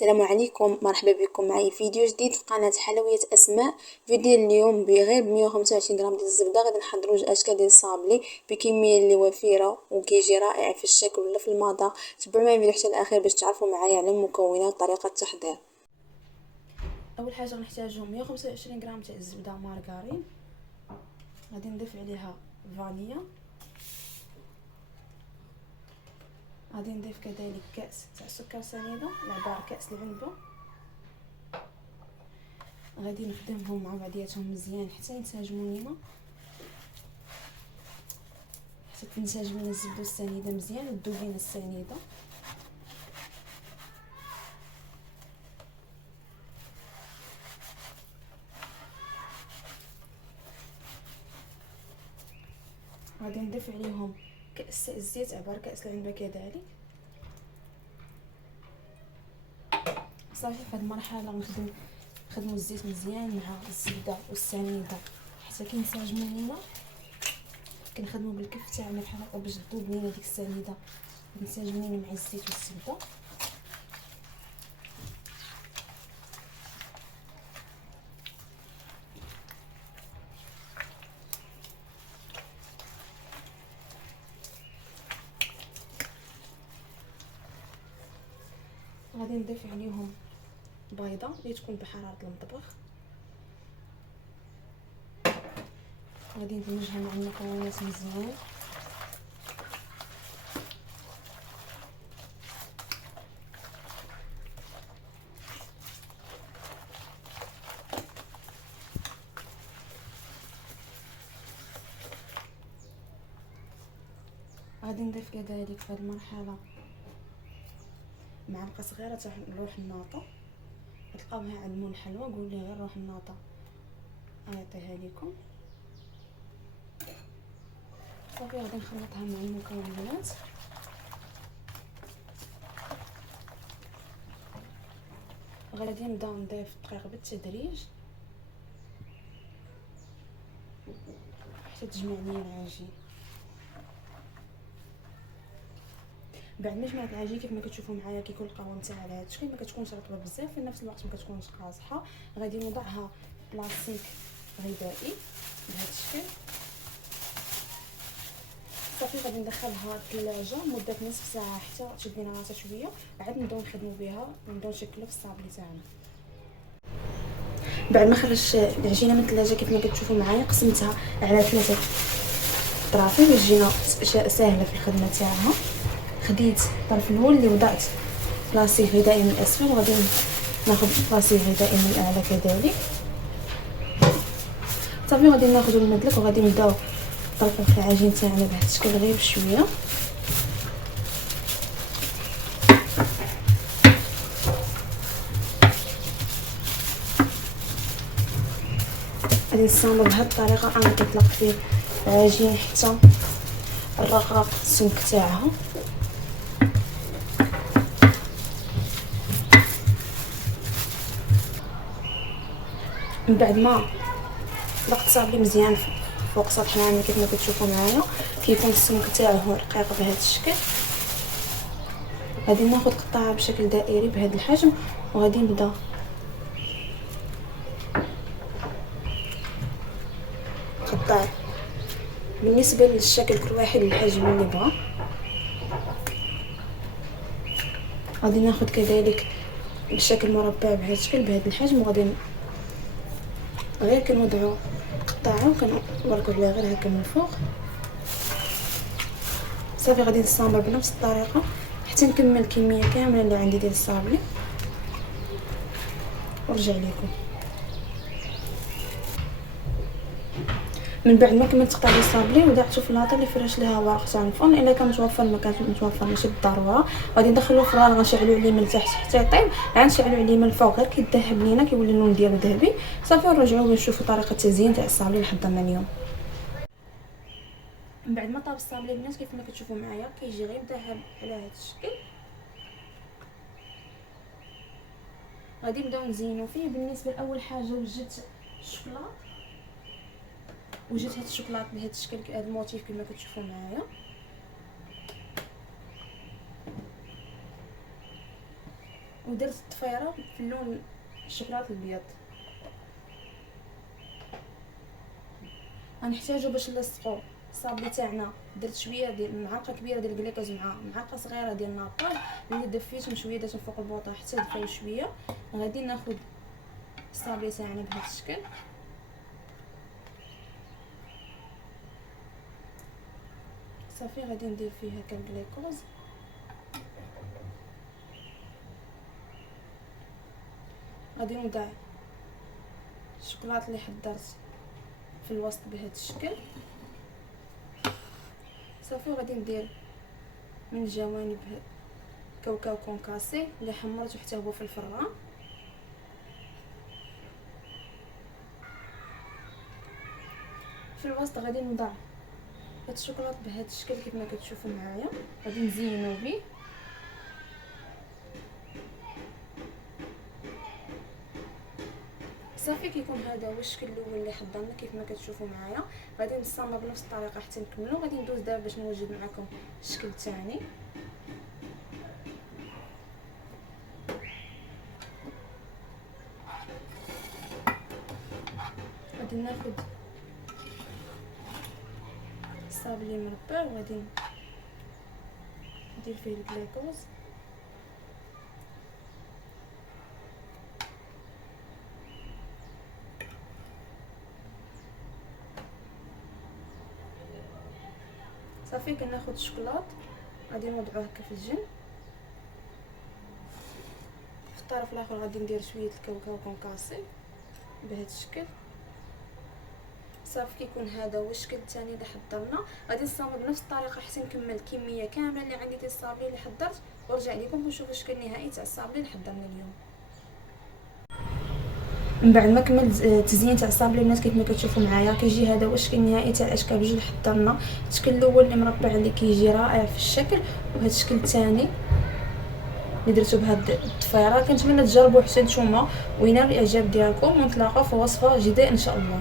السلام عليكم، مرحبا بكم معي فيديو جديد في قناه حلويات اسماء. فيديو اليوم بغير 125 غرام ديال الزبده غادي نحضروا جوج اشكال ديال الصابلي بكميه اللي وفيره وكيجي رائع في الشكل ولا في المذاق. تبعوا معايا الفيديو حتى الاخير باش تعرفوا معايا على المكونات وطريقه التحضير. اول حاجه غنحتاجو 125 غرام تاع الزبده مارغرين، غادي نضيف عليها فانيلا، غادي نضيف كذلك كاس تاع سكر سنيده العبار كاس العنبه. غادي نخدمهم مع بعضياتهم مزيان حتى ينسجموا لينا، حتى تنسجم لنا الزبده والسنيده مزيان وتذوب لنا السنيده. غادي نضيف عليهم كاس الزيت عبر كاس العنبه كذلك. صافي في هذه المرحله نخدموا الزيت مزيان مع الزبده والسنيده حتى كينسجموا لينا. كنخدموا بالكف تاعنا بحال هكا باش تذوب لينا ديك السنيده وتنسجم لينا مع الزيت والزبده. غادي نضيف عليهم بيضه اللي تكون بحراره المطبخ، غادي ندمجها مع المكونات مزيان. غادي نضيف كذلك في هذه المرحله معلقه صغيره تاع روح الناطه، تلقاوها عند مول الحلوى قول لي غير روح الناطه اعطيها لكم. صافي غادي نخلطها مع المكونات. غادي نبدا نضيف الدقيق بالتدريج حتى تجمع لي العجين. بعد ما جمعت العجين كيف ما كتشوفوا معايا كيكون القوام تاعها على هذا الشكل، ما كتكونش رطبه بزاف في نفس الوقت ما كتكونش قاصحه. غادي نوضعها بلاستيك غذائي بهذا الشكل. صافي غادي ندخلها الثلاجه مده نصف ساعه حتى تشد لينا راسها شويه، عاد نبداو نخدموا بها ونبداو نشكلوا في الصابلي تاعنا. بعد ما خرجت العجينه من الثلاجه كيف ما كتشوفوا معايا قسمتها على 3 طرافي باش تجينا ساهله في الخدمه تاعها. خديت الطرف الاول اللي وضعت بلاصتي غذائي من الاسفل، وغادي ناخذ بلاصتي غذائي من الاعلى كذلك. صافي غادي ناخذ المدلك وغادي نبداو نطرقوا في العجين تاعنا بهذا الشكل غير بشويه. غادي نستمر بهذه الطريقه انا كنطلق فيه العجين حتى الرقراق السمك تاعها. من بعد ما طلقت صابلي مزيان فوق سطح العامل كيف ما كتشوفوا معايا كيكون السمك تاعو رقيق بهذا الشكل. غادي ناخذ قطعه بشكل دائري بهذا الحجم وغادي نبدا نقطع بالنسبه للشكل كل واحد الحجم اللي بغا. غادي ناخذ كذلك بشكل مربع بهذا الشكل بهذا الحجم، وغادي غير كنوضعوا قطعه وكنوركوا عليها غير هكا من الفوق. صافي غادي نستمر بنفس الطريقه حتى نكمل الكميه كامله اللي عندي ديال الصابلي ونرجع لكم. من بعد ما كملت تقطيع الصابلي وضعته في لاطه اللي فرش لها ورق تاع الفرن، الا كان متوفر ما كانش متوفر ماشي بالضروره. غادي ندخلو الفران غنشعلو عليه من التحت حتى يطيب، عاد نشعلو عليه من الفوق غير كيذهب لينا كيولي اللون ديالو ذهبي. صافي نرجعو ونشوفو طريقه التزيين تاع الصابلي اللي حضرنا اليوم. من بعد ما طاب الصابلي البنات كيف ما كتشوفوا معايا كيجي غير مذهب على هذا الشكل. غادي نبداو نزينو فيه. بالنسبه لاول حاجه وجدت الشوكولاط، وجدت هاد الشوكولاط بهذا الشكل هذا الموتيف كما كتشوفوا معايا. ودرت الطفيره في اللون الشوكولاط الابيض. غنحتاجو باش نلصقو الصابلي تاعنا. درت شويه ديال معلقه كبيره ديال الكليكوز مع معلقه صغيره ديال النابال اللي دفيتهم شويه درتهم فوق البوطه حتى دفاو شويه. غادي ناخذ الصابلي تاعنا بهذا الشكل، صافي غادي ندير فيه هكا الكليكوز، غادي نوضع الشوكولاط اللي حضرت في الوسط بهذا الشكل صافي. وغادي ندير من الجوانب كاوكاو كونكاسي اللي حمرته حتى هو في الفران. في الوسط غادي نوضع هاد الشوكولاط بهذا الشكل كيف ما كتشوفوا معايا، غادي نزينو به. صافي كيكون هذا هو الشكل الاول اللي حضرنا كيف ما كتشوفوا معايا. غادي نستمر بنفس الطريقه حتى نكملو. غادي ندوز دابا باش نوجد معكم الشكل الثاني. غادي ناخذ الصابلي مربع وغادي ندير فيه الكليكوز، صافي كناخذ الشوكولاط غادي نوضعوه هكا في الجنب. في الطرف الاخر غادي ندير شويه الكاوكاو كونكاسي بهذا الشكل. صافي كيكون هذا هو الشكل الثاني اللي حضرنا. غادي نستمر بنفس الطريقه حتى نكمل الكميه كامله اللي عندي ديال الصابلي اللي حضرت ونرجع لكم ونشوفوا الشكل النهائي تاع الصابلي اللي حضرنا اليوم. من بعد ما كملت التزيين تاع الصابلي البنات كيف ما كتشوفوا معايا كيجي هذا هو الشكل النهائي تاع الاشكال بجوج اللي حضرنا. الشكل الاول اللي مربع اللي كيجي رائع في الشكل، وهذا الشكل الثاني اللي درتو بهاد الضفيره. كنتمنى تجربوا حتى نتوما وينال الاعجاب ديالكم، ونتلاقاو في وصفه جديده ان شاء الله.